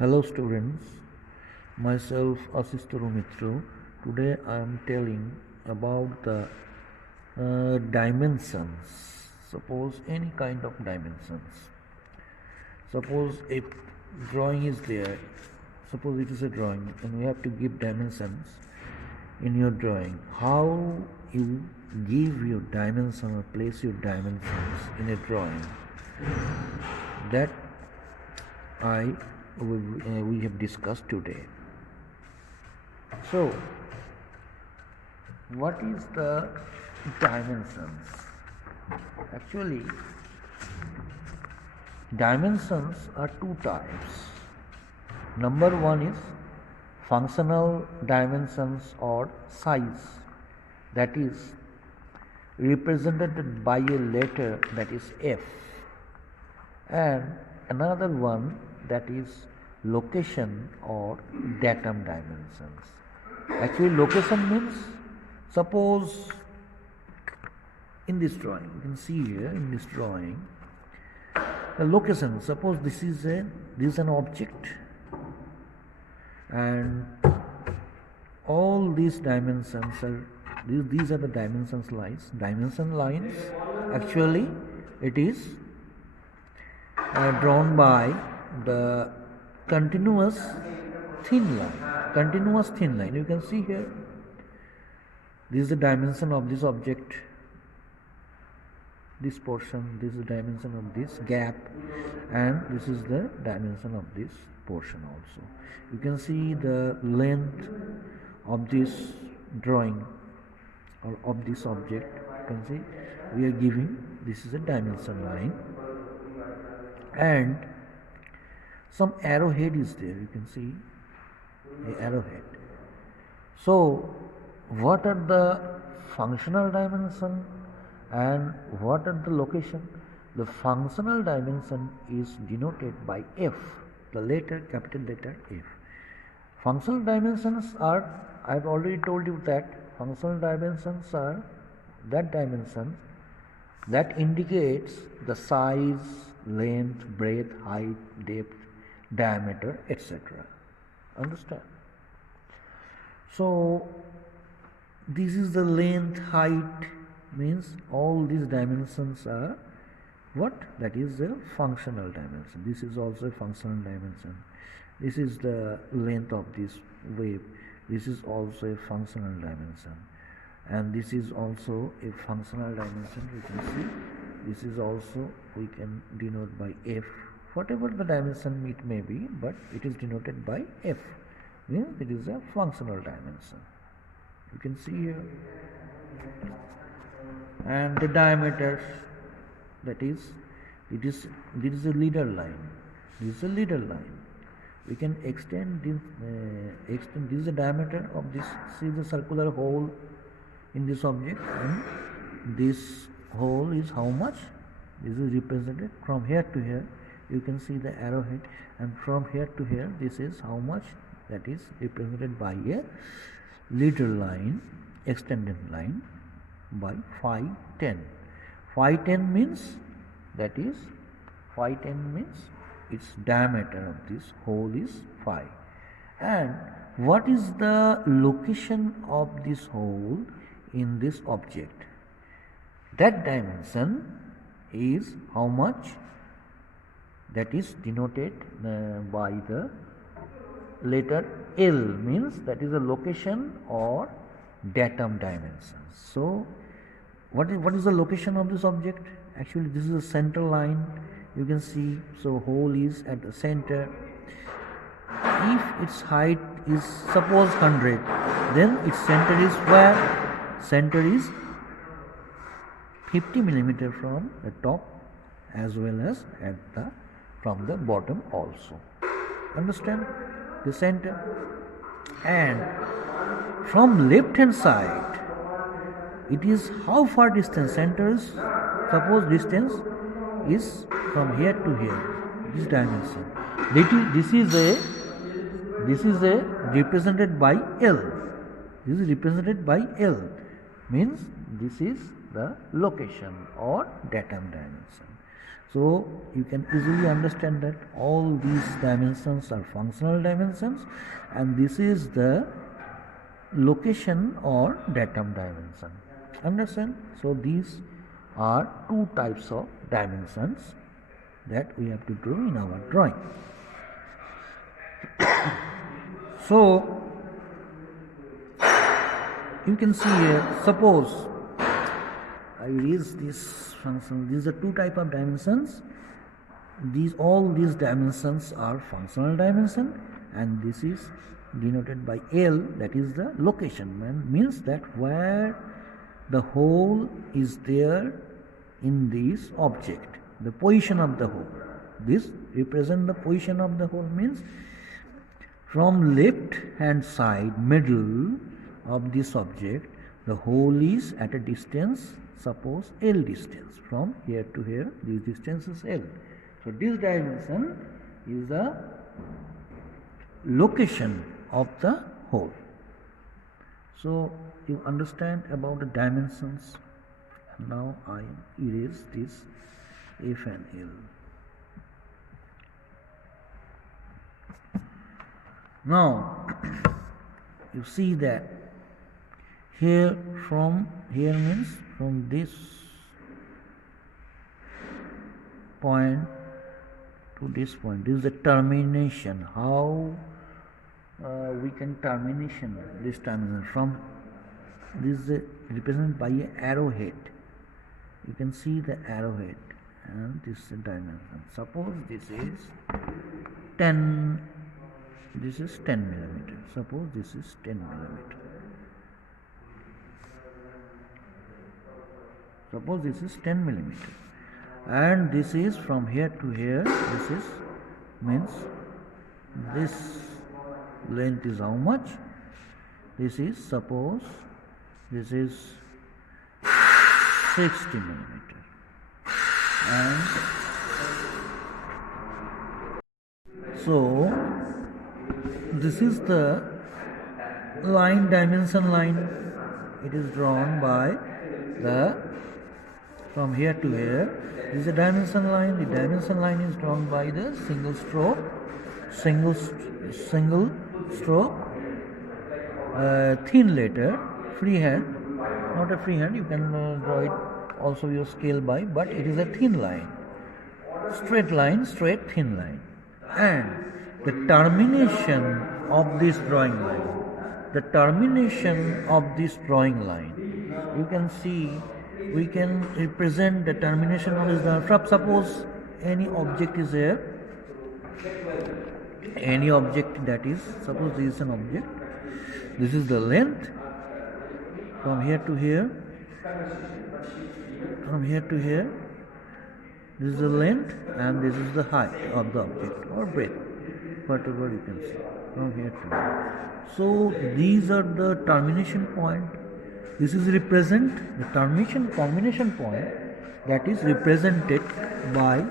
Hello students, myself Asistor Mitro. Today I am telling about the dimensions. Suppose any kind of dimensions. Suppose a drawing is there. Suppose it is a drawing and we have to give dimensions in your drawing. How you give your dimension or place your dimensions in a drawing, that we have discussed today. So, what is the dimensions? Actually, dimensions are two types. Number one is functional dimensions or size, that is represented by a letter, that is F, and another one, that is location or datum dimensions. Actually, location means, suppose in this drawing, you can see here in this drawing, the location. Suppose this is an object, and all these dimensions are these are the dimension lines. Actually, it is drawn by the continuous thin line. You can see here, this is the dimension of this object, this portion, this is the dimension of this gap, and this is the dimension of this portion also. You can see the length of this drawing or of this object. You can see we are giving, this is a dimension line, and some arrowhead is there. You can see the arrowhead. So what are the functional dimension and what are the location? The functional dimension is denoted by F, the letter, capital letter F. Functional dimensions are, I have already told you that functional dimensions are that dimension that indicates the size, length, breadth, height, depth, diameter, etc. Understand? So this is the length, height, means all these dimensions are what? That is the functional dimension. This is also a functional dimension. This is the length of this wave. This is also a functional dimension, and this is also a functional dimension. You can see this is also, we can denote by F, whatever the dimension it may be, but it is denoted by F, means it is a functional dimension. You can see here, and the diameter, that is, this is a leader line. This is a leader line. We can extend this. This is the diameter of this. See the circular hole in this object, and this hole is how much? This is represented from here to here. You can see the arrowhead, and from here to here, this is how much? That is represented by a leader line, extended line, by phi 10. Phi 10 means, that is, phi 10 means its diameter of this hole is phi. And what is the location of this hole in this object? That dimension is how much? That is denoted by the letter L, means that is a location or datum dimensions. So what is the location of this object? Actually, this is a center line. You can see, so hole is at the center. If its height is suppose 100, then its center is where? Center is 50 millimeter from the top as well as at the from the bottom also. Understand? The center. And from left hand side, it is how far distance? Center is, suppose distance is from here to here, this dimension. This is a represented by L. This is represented by L, means this is the location or datum dimension. So you can easily understand that all these dimensions are functional dimensions, and this is the location or datum dimension. Understand? So these are two types of dimensions that we have to draw in our drawing. So you can see here, suppose I erase this function. These are two type of dimensions. All these dimensions are functional dimension, and this is denoted by L, that is the location, means that where the hole is there in this object, the position of the hole. This represent the position of the hole, means from left hand side middle of this object, the hole is at a distance, suppose L distance. From here to here, this distance is L. So this dimension is the location of the hole. So you understand about the dimensions. Now I erase this F and L. Now you see that here means from this point to this point. This is the termination. How we can termination this termination from this is represented by a arrowhead. You can see the arrowhead, and this is the dimension. Suppose this is 10. This is 10 millimeter. Suppose this is 10 millimeter. Suppose this is 10 millimeter, and this is from here to here. This is means this length is how much? This is, suppose this is 60 millimeter, and so this is the line, dimension line. It is drawn by the from here to here. This is a dimension line. The dimension line is drawn by the single stroke thin letter, freehand, not a freehand. You can draw it also your scale by, but it is a thin line, straight thin line, and the termination of this drawing line. The termination of this drawing line, you can see, we can represent the termination of this line. Suppose any object is here, any object, that is, suppose this is an object. This is the length from here to here. From here to here, this is the length, and this is the height of the object or breadth, whatever you can see from here to here. So these are the termination point. This is represent the termination point, that is represented by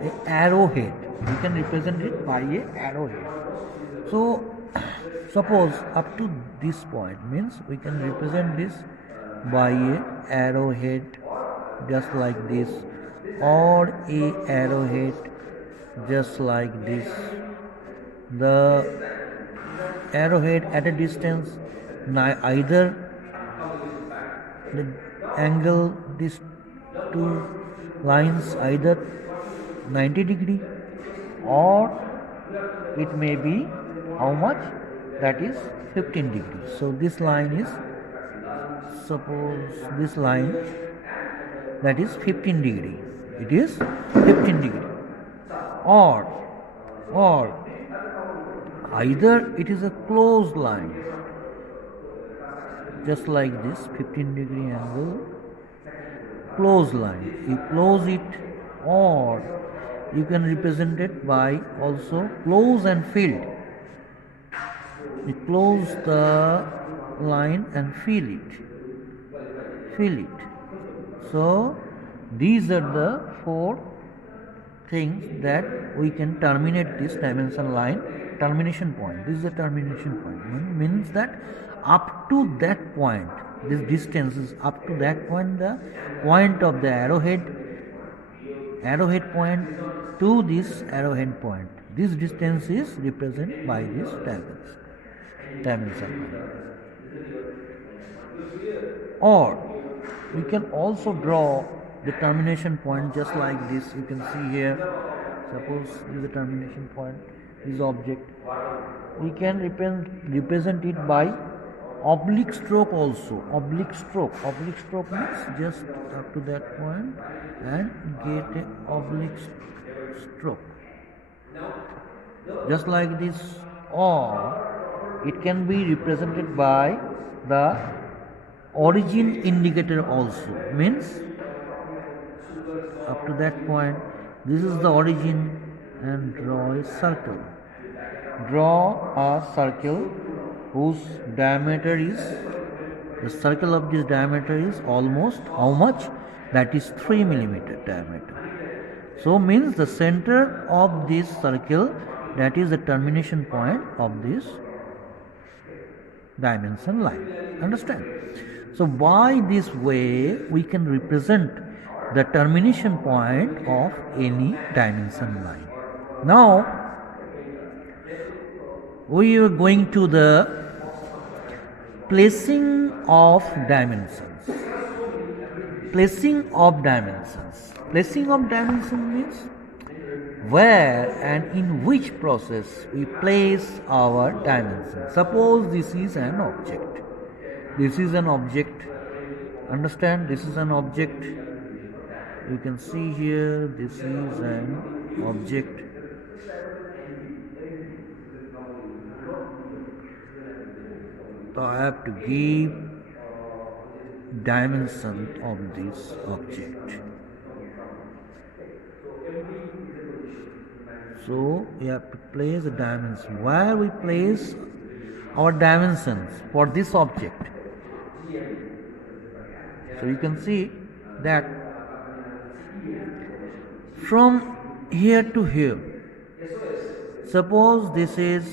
a arrowhead. We can represent it by a arrowhead. So suppose up to this point, means we can represent this by a arrowhead, just like this, or a arrowhead just like this. The arrowhead at a distance, either the angle, these two lines, either 90 degree, or it may be how much? That is 15 degrees. So this line is, suppose this line, that is 15 degree. It is 15 degree, or either it is a closed line, just like this 15 degree angle, closed line. You close it, or you can represent it by also close and filled. You close the line and fill it. So these are the four things that we can terminate this dimension line. Termination point. This is the termination point. Means that up to that point, this distance is up to that point, the point of the arrowhead, arrowhead point to this arrowhead point. This distance is represented by this dimension line. Or we can also draw the termination point just like this. You can see here, suppose this is the termination point, this object. We can represent it by oblique stroke also. Oblique stroke means just up to that point and get a oblique stroke just like this. Or it can be represented by the origin indicator also, means up to that point this is the origin, and draw a circle. Draw a circle whose diameter is, the circle of this diameter is almost how much? That is 3 millimeter diameter. So means the center of this circle, that is the termination point of this dimension line. Understand? So by this way we can represent the termination point of any dimension line. Now we are going to the placing of dimensions. Placing of dimensions. Placing of dimension means where and in which process we place our dimension. Suppose this is an object. This is an object. Understand? This is an object. You can see here, this is an object. So I have to give dimension of this object. So we have to place the dimension. Where we place our dimensions for this object. So you can see that from here to here, suppose this is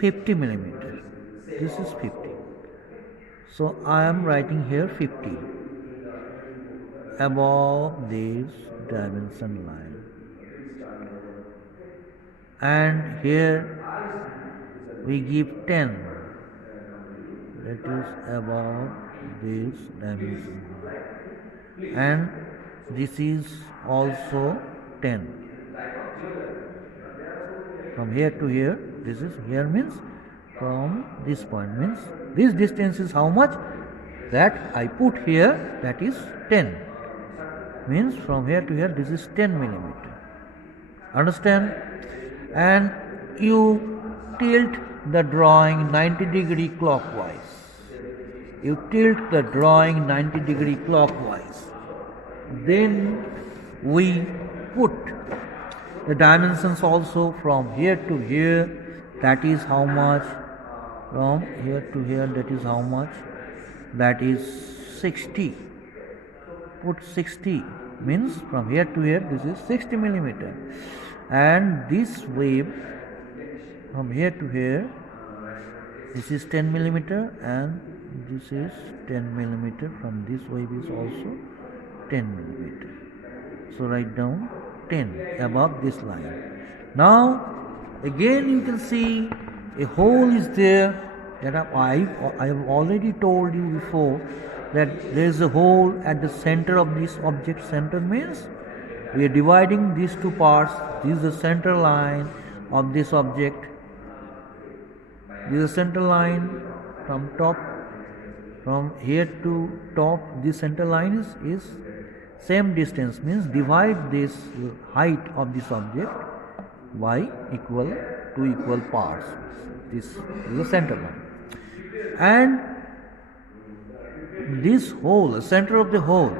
50 millimeter, this is 50, so I am writing here 50 above this dimension line, and here we give 10, that is above this dimension line, and this is also 10. From here to here, this is here means from this point, means this distance is how much? That I put here, that is 10. Means from here to here, this is 10 millimeter. Understand? And you tilt the drawing 90-degree clockwise. You tilt the drawing 90-degree clockwise. Then we put the dimensions also from here to here, that is how much? From here to here, that is how much? That is 60. Put 60, means from here to here, this is 60 millimeter. And this wave from here to here, this is 10 millimeter, and this is 10 millimeter. From this wave is also 10 millimeter. So write down 10 above this line. Now again you can see a hole is there. That I have already told you before that there is a hole at the center of this object. Center means we are dividing these two parts. This is the center line of this object. This is the center line from top, from here to top. This center line is same distance, means divide this height of this object by two equal parts. This is the center line, and this hole, the center of the hole,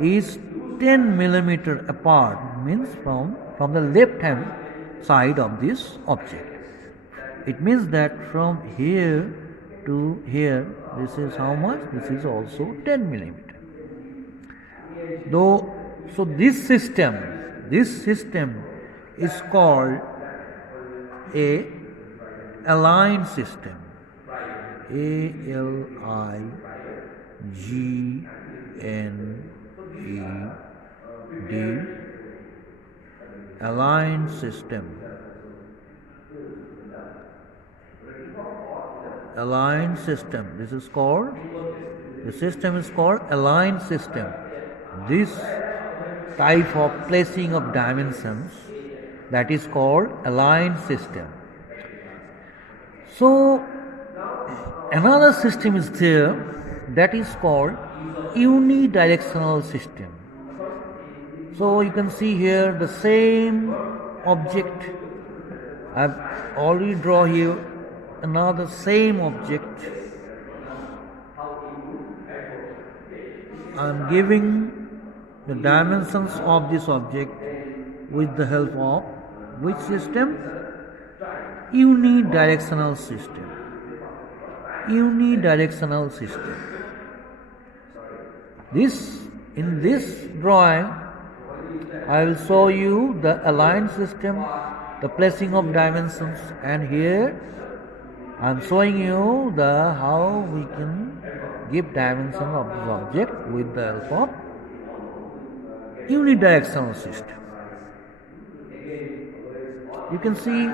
is 10 millimeter apart, means from the left hand side of this object. It means that from here to here, this is how much? This is also 10 millimeter. Though, so this system is called a aligned system. ALIGNED aligned system. Aligned system. This is called, the system is called aligned system. This type of placing of dimensions, that is called aligned system. So another system is there, that is called unidirectional system. So you can see here the same object. I've already drawn here another same object. I'm giving the dimensions of this object with the help of which system? Unidirectional system. Unidirectional system. In this drawing, I will show you the aligned system, the placing of dimensions, and here I am showing you the how we can give dimension of this object with the help of unidirectional system. You can see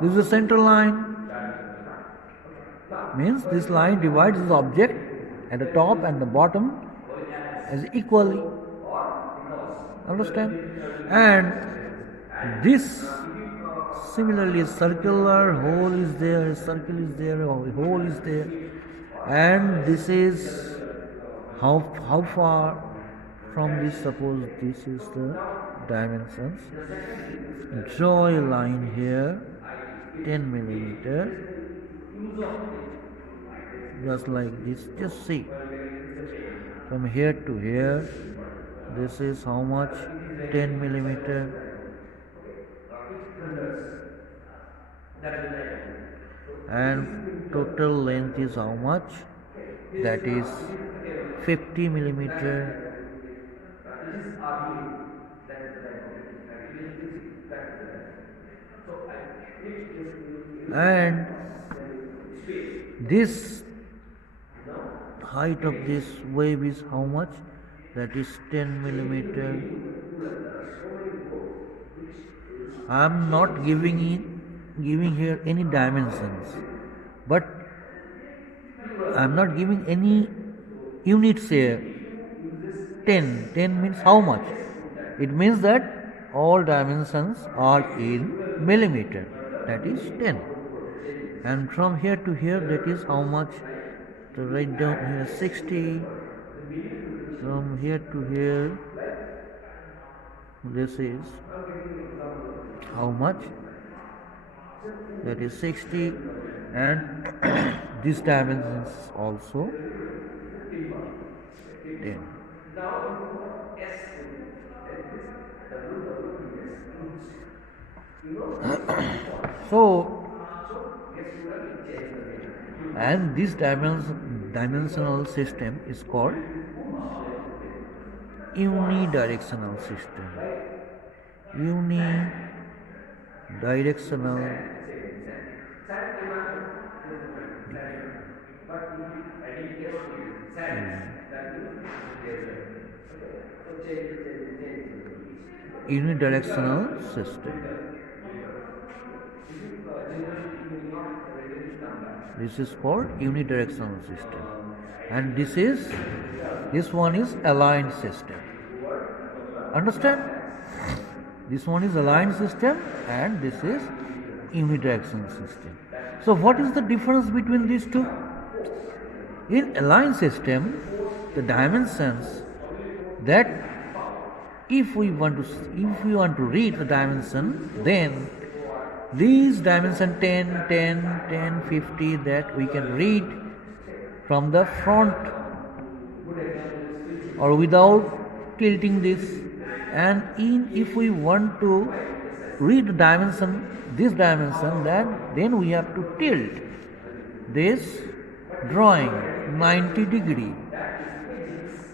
this is a center line, means this line divides this object at the top and the bottom as equally. Understand? And this similarly circular hole is there, a circle is there, a hole is there, and this is how far from this. Suppose this is the dimensions. Draw a line here, 10 millimeter, just like this. Just see from here to here. This is how much? 10 millimeter. And total length is how much? That is 50 millimeter. And this height of this wave is how much? That is 10 millimeter. I am not giving here any dimensions, but I am not giving any units here. 10 means how much? It means that all dimensions are in millimeter, that is 10. And from here to here, that is how much? To write down here 60. From here to here, this is how much? That is 60. And this dimensions also 10. So, and this dimensional system is called unidirectional system. Unidirectional. Unidirectional system. This is called unidirectional system, and this one is aligned system. Understand? This one is aligned system and this is unidirectional system. So what is the difference between these two? In aligned system, the dimensions that if we want to read the dimension, then these dimension 10, 10, 10, 50 that we can read from the front or without tilting this. And if we want to read the dimension, this dimension, then we have to tilt this drawing 90 degree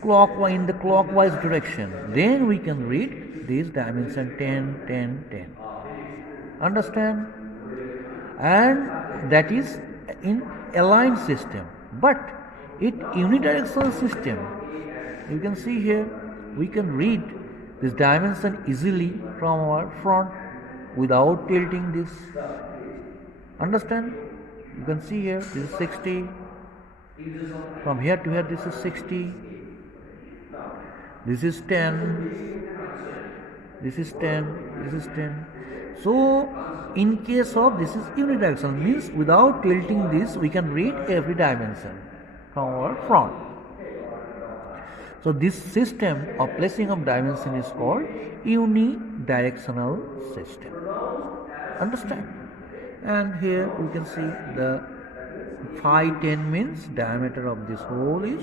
clockwise in the clockwise direction. Then we can read this dimension 10, 10, 10. Understand? And that is in aligned system. But in unidirectional system, you can see here we can read this dimension easily from our front without tilting this. Understand? You can see here this is 60. From here to here this is 60. This is 10. This is 10. This is 10. So in case of this is unidirectional, means without tilting this we can read every dimension from our front. So this system of placing of dimension is called unidirectional system. Understand? And here we can see the phi 10 means diameter of this hole is,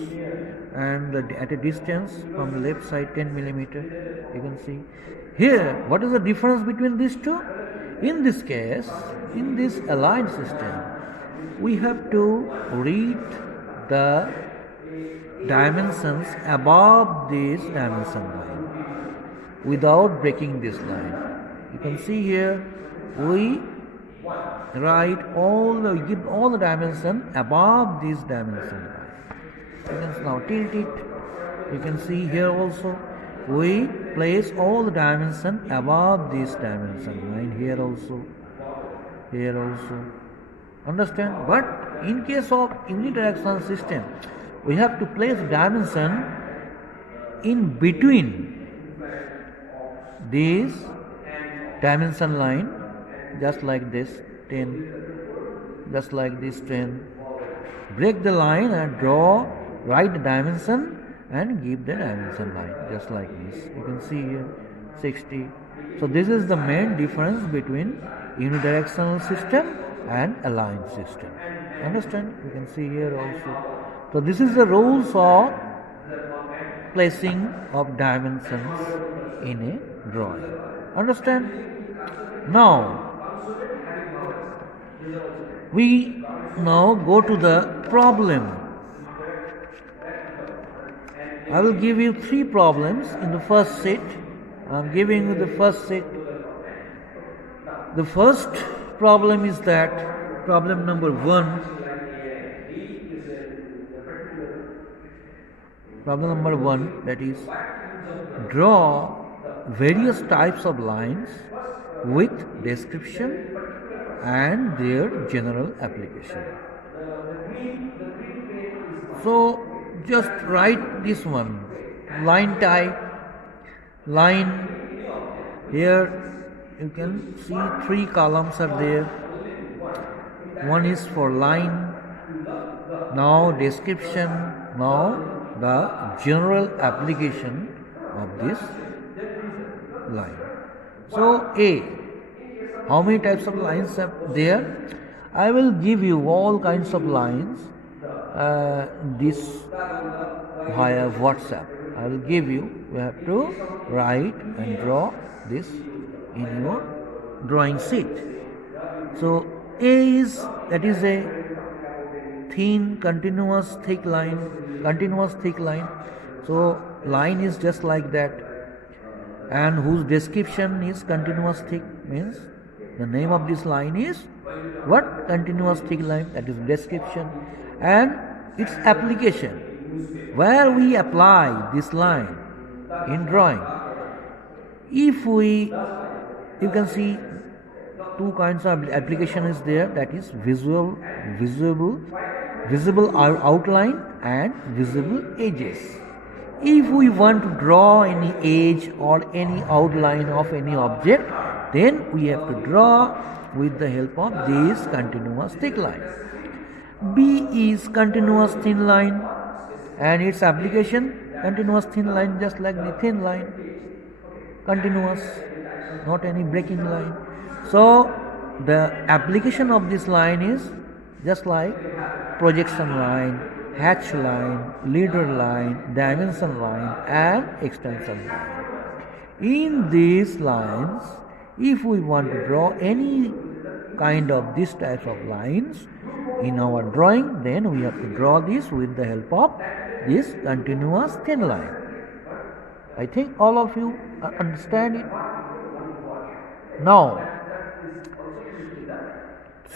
and at a distance from the left side 10 millimeter. You can see here what is the difference between these two. In this case, in this aligned system, we have to read the dimensions above this dimension line without breaking this line. You can see here we write give all the dimension above this dimension line. You can now tilt it. You can see here also we place all the dimension above this dimension line, here also, here also. Understand? But in case of unidirectional system, we have to place dimension in between this dimension line, just like this 10, just like this 10. Break the line and draw, write the dimension and give the dimension line, just like this. You can see here 60. So this is the main difference between unidirectional system and aligned system. Understand? You can see here also. So this is the rules of placing of dimensions in a drawing. Understand? Now we now go to the problem. I will give you 3 problems in the first set. I am giving you the first set. The first problem is that problem number 1. Problem number 1, that is, draw various types of lines with description and their general application. So just write this one, line type, line. Here you can see 3 columns are there. One is for line, now description, now the general application of this line. So A, how many types of lines are there? I will give you all kinds of lines this via WhatsApp. I will give you. You have to write and draw this in your drawing sheet. So A is, that is a thin, continuous, thick line. Continuous, thick line. So line is just like that, and whose description is continuous, thick, means the name of this line is what? Continuous, thick line. That is description. And its application, where we apply this line in drawing. If we, you can see 2 kinds of application is there, that is visible outline and visible edges. If we want to draw any edge or any outline of any object, then we have to draw with the help of this continuous thick line. B is continuous thin line, and its application continuous thin line, just like the thin line, continuous, not any breaking line. So the application of this line is just like projection line, hatch line, leader line, dimension line and extension line. In these lines, if we want to draw any kind of this type of lines in our drawing, then we have to draw this with the help of this continuous thin line. I think all of you understand it. Now,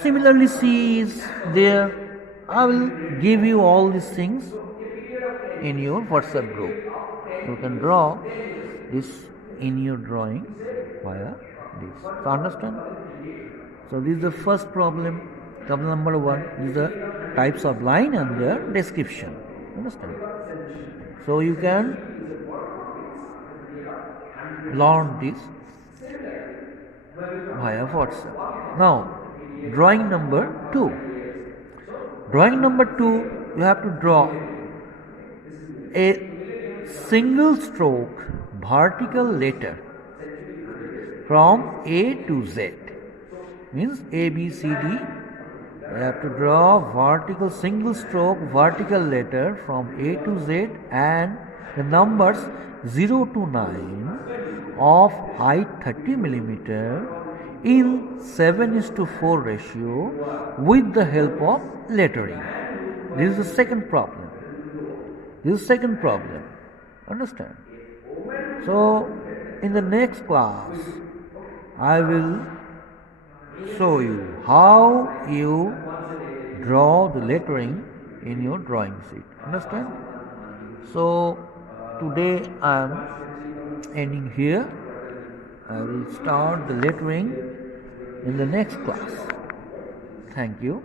similarly C is there. I will give you all these things in your WhatsApp group. You can draw this in your drawing via this. So understand? So this is the first problem. Problem number one is the types of line and their description. Understand? So you can learn this via WhatsApp. Now, drawing number two. Drawing number two, you have to draw a single stroke vertical letter from A to Z. Means A, B, C, D. You have to draw vertical single stroke vertical letter from A to Z and the numbers 0 to 9 of height 30 millimeter in 7:4 ratio with the help of lettering. This is the second problem. This is second problem. Understand? So in the next class I will show you how you draw the lettering in your drawing sheet. Understand? So today I am ending here. I will start the lettering in the next class. Thank you.